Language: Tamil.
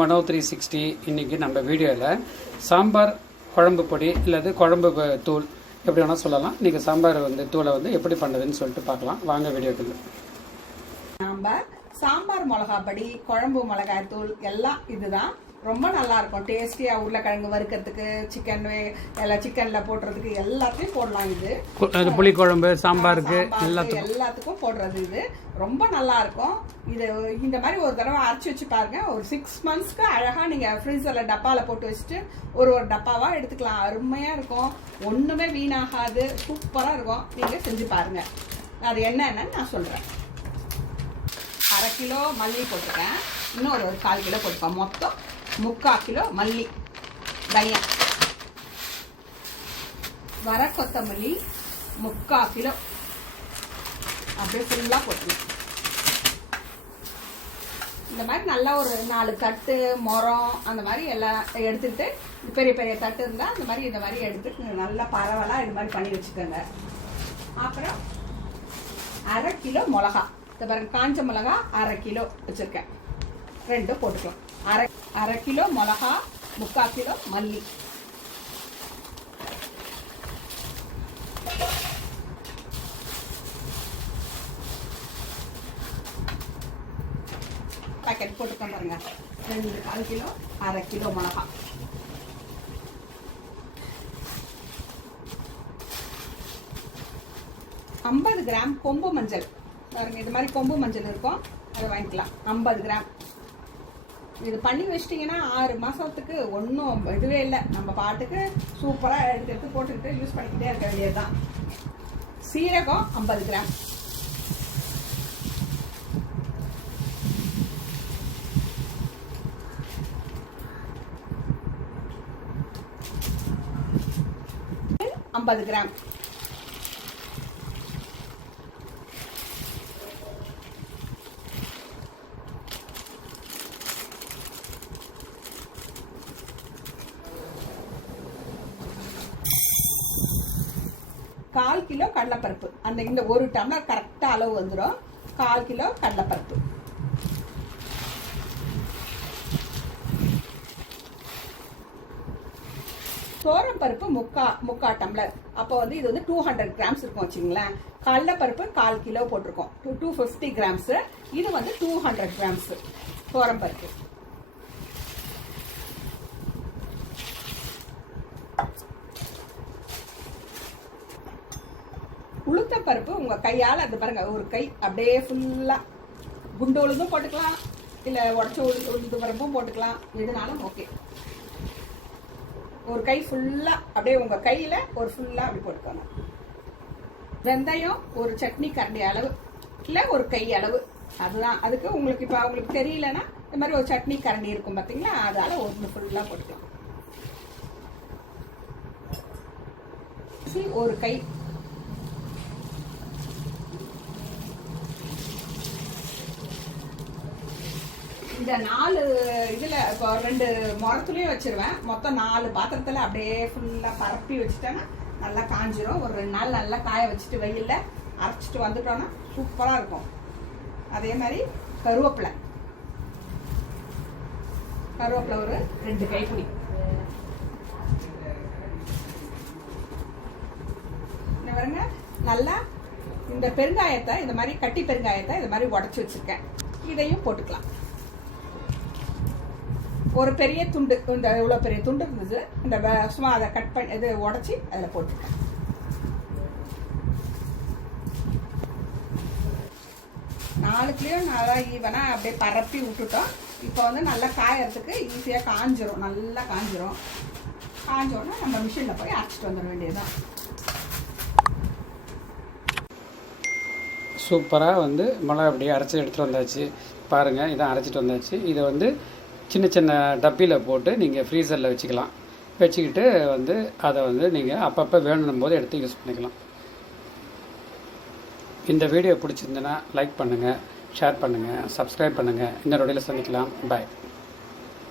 மனோ 360. இன்றைக்கி நம்ம வீடியோவில் சாம்பார் குழம்பு பொடி இல்லது குழம்பு தூள் எப்படி வேணால் சொல்லலாம். இன்றைக்கி சாம்பார் தூளை எப்படி பண்ணுறதுன்னு சொல்லிட்டு பார்க்கலாம். வாங்க வீடியோக்குள்ள. நம்ம சாம்பார் மிளகா பொடி, குழம்பு மிளகாய் தூள் எல்லாம் இதுதான். ரொம்ப நல்லா இருக்கும். டேஸ்டியா உருளைக்கிழங்கு வறுக்கிறதுக்கு, சிக்கன் எல்லாம் சிக்கன்ல போடுறதுக்கு எல்லாத்தையும் போடலாம். இது புளி குழம்பு, சாம்பாருக்கு எல்லாத்துக்கும் போடுறது. இது ரொம்ப நல்லா இருக்கும். இது இந்த மாதிரி ஒரு தடவை அரைச்சி வச்சு பாருங்க. ஒரு 6 monthsக்கு அழகா நீங்க ஃப்ரீசர்ல டப்பால போட்டு வச்சுட்டு ஒரு டப்பாவா எடுத்துக்கலாம். அருமையா இருக்கும். ஒண்ணுமே வீணாகாது. சூப்பரா இருக்கும். நீங்க செஞ்சு பாருங்க. அது என்னன்னு நான் சொல்றேன். 1/2 கிலோ மல்லி போட்டுருக்கேன். இன்னும் ஒரு 1/4 கிலோ போட்டுப்பேன். மொத்தம் 3/4 கிலோ மல்லி, தனியா வர கொத்தமல்லி 3/4 கிலோ அப்படியே ஃபுல்லாக போட்டுருவேன். இந்த மாதிரி நல்லா ஒரு 4 தட்டு மொரம் அந்த மாதிரி எல்லாம் எடுத்துக்கிட்டு, பெரிய பெரிய தட்டு இருந்தால் இந்த மாதிரி எடுத்துட்டு நல்லா பரவலாக இது மாதிரி பண்ணி வச்சுக்கோங்க. அப்புறம் 1/2 கிலோ மிளகா, இந்த பாருங்க காஞ்ச மிளகா 1/2 கிலோ வச்சுருக்கேன். 2 போட்டுக்கலாம். 1/2 கிலோ மிளகா, 3/4 கிலோ மல்லி. பாக்கெட் போட்டுக்கோங்க பாருங்க. 2/4 கிலோ, 1/2 கிலோ மிளகா. $50 கிராம் கொம்பு மஞ்சள் பாருங்க. இது மாதிரி கொம்பு மஞ்சள் இருக்கும், அதை வாங்கிக்கலாம். 50 கிராம். இது பண்ணி வச்சிட்டிங்கன்னா 6 மாதத்துக்கு ஒன்றும் இதுவே இல்லை. நம்ம பாட்டுக்கு சூப்பராக எடுத்து போட்டுக்கிட்டு யூஸ் பண்ணிக்கிட்டே இருக்க வேண்டியதுதான். சீரகம் 50 கிராம். $50 கிராம். $1/4 கிலோ கடலைப்பருப்பு. இந்த 1 டம்ளர் கரெக்டாக அளவு வந்துடும். 1/4 கிலோ கடலைப்பருப்பு. சோரம்பருப்பு 3/4 டம்ளர். அப்போ இது 200 கிராம்ஸ் இருக்கும் வச்சுங்களேன். கடலைப்பருப்பு 1/4 கிலோ போட்டிருக்கோம். 250 கிராம்ஸ். இது 200 கிராம்ஸ் சோரம்பருப்பு. உளுத்த பருப்பு உங்க கையால் அது பாருங்க, ஒரு கை அப்படியே ஃபுல்லா குண்டு உளுந்தும் போட்டுக்கலாம், இல்ல உடச்ச உளுந்து பருப்பும் போட்டுக்கலாம். எதுனாலும் ஓகே. ஒரு கை ஃபுல்லா அப்படியே உங்க கையில ஒரு ஃபுல்லா அப்படி போட்டுக்கோங்க. வெந்தயம் ஒரு சட்னி கரண்டி அளவு, இல்ல ஒரு கை அளவு. அதுதான். அதுக்கு உங்களுக்கு இப்ப உங்களுக்கு தெரியலன்னா இந்த மாதிரி ஒரு சட்னி கரண்டி இருக்கும் பாத்தீங்களா, அதால ஒன்று ஃபுல்லா போட்டுக்கலாம். ஒரு கை. இந்த 4 இதில் இப்போ 2 முறத்துலையும் வச்சிருவேன். மொத்தம் 4 பாத்திரத்தில் அப்படியே ஃபுல்லாக பரப்பி வச்சுட்டேன்னா நல்லா காஞ்சிரும். ஒரு 2 நாள் நல்லா காய வச்சுட்டு வெயிலில் அரைச்சிட்டு வந்துட்டோன்னா சூப்பராக இருக்கும். அதே மாதிரி கருவேப்பிலை ஒரு 2 கைப்பிடி. என்ன பாருங்க, நல்லா இந்த பெருங்காயத்தை இந்த மாதிரி கட்டி பெருங்காயத்தை இந்த மாதிரி உடச்சி வச்சிருக்கேன். இதையும் போட்டுக்கலாம். ஒரு பெரிய துண்டு, இந்த இவ்வளோ பெரிய துண்டு இருந்தது, இந்த சும்மா அதை கட் பண்ணி இது உடச்சி அதில் போட்டுருக்கேன். நாலுக்குலேயும் நல்லா ஈவனாக அப்படியே பரப்பி விட்டுட்டோம். இப்போ நல்லா காயறதுக்கு ஈஸியாக காஞ்சிரும். நல்லா காஞ்சோன்னா நம்ம மிஷினில் போய் அரைச்சிட்டு வந்துட வேண்டியதுதான். சூப்பராக மிளகா அப்படியே அரைச்சி எடுத்துகிட்டு வந்தாச்சு. பாருங்கள், இதான் அரைச்சிட்டு வந்தாச்சு. இதை சின்ன சின்ன டப்பியில் போட்டு நீங்கள் ஃப்ரீசரில் வச்சுக்கலாம். வச்சுக்கிட்டு அதை நீங்கள் அப்பப்போ வேணும் போது எடுத்து யூஸ் பண்ணிக்கலாம். இந்த வீடியோ பிடிச்சிருந்துன்னா லைக் பண்ணுங்கள், ஷேர் பண்ணுங்கள், சப்ஸ்கிரைப் பண்ணுங்கள். இன்னொரு வீடியோவில் சந்திக்கலாம். பாய்.